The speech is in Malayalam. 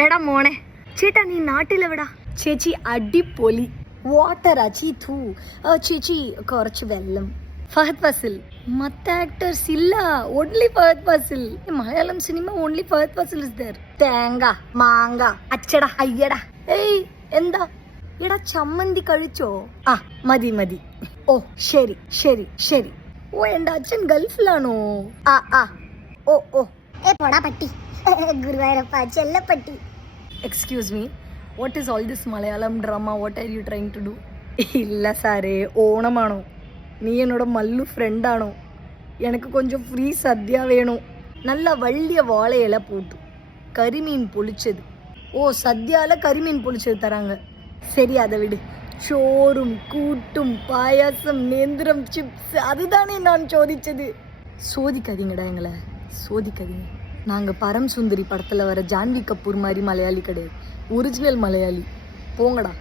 എടാ മോനെ ചേട്ടാ നീ നാട്ടിലെവിടാ? ചേച്ചി അടിപൊളി. വാട്ടറാ ചീത്തു. ചേച്ചി കുറച്ച് വെള്ളം. ഫഹദ് ഫസിൽ. മറ്റ് ആക്ടേഴ്സ് ഇല്ല, only Fahadh Faasil. Malayalam cinema only Fahadh Faasil is there. തേങ്ങ മാങ്ങ അച്ചടാ അയ്യടാ. ഏയ് എന്താ എടാ ചമ്മന്തി കഴിച്ചോ? ആ മതി മതി. ഓ ശരി ശരി ശരി. ഓ എന്റെ അച്ഛൻ ഗൾഫിലാണോ? ആ ആ ഓ ഓ പോടാ പട്ടി. ഗുരുവായൂരപ്പ ചെല്ലപ്പട്ടി. Excuse me, what is all this Malayalam drama? What are you trying to do? ഇല്ല സാറേ, ഓണമാണോ? നീ എന്നോട് മല്ലു ഫ്ரெண்டாണോ? எனக்கு கொஞ்சம் ஃப்ரீ சத்யா வேணும். நல்ல வள்ளிய வாழை இலை போட்டு கறிமீன் பொழிச்சது. ஓ சத்யால கறிமீன் பொழிச்சது தராங்க. சரி அதை விடு. சோறும் கூட்டும் பாயாசம் நேந்திரம் சிப்ஸ் அதுதானே நான் சோதிச்சது. சோதிக்காதீங்கடா எங்களை, சோதிக்காதீங்க. நாங்கள் பரம் சுந்தரி படத்தில் வர ஜான்வி கபூர் மாதிரி மலையாளி கிடையாது, ஒரிஜினல் மலையாளி. போங்கடா.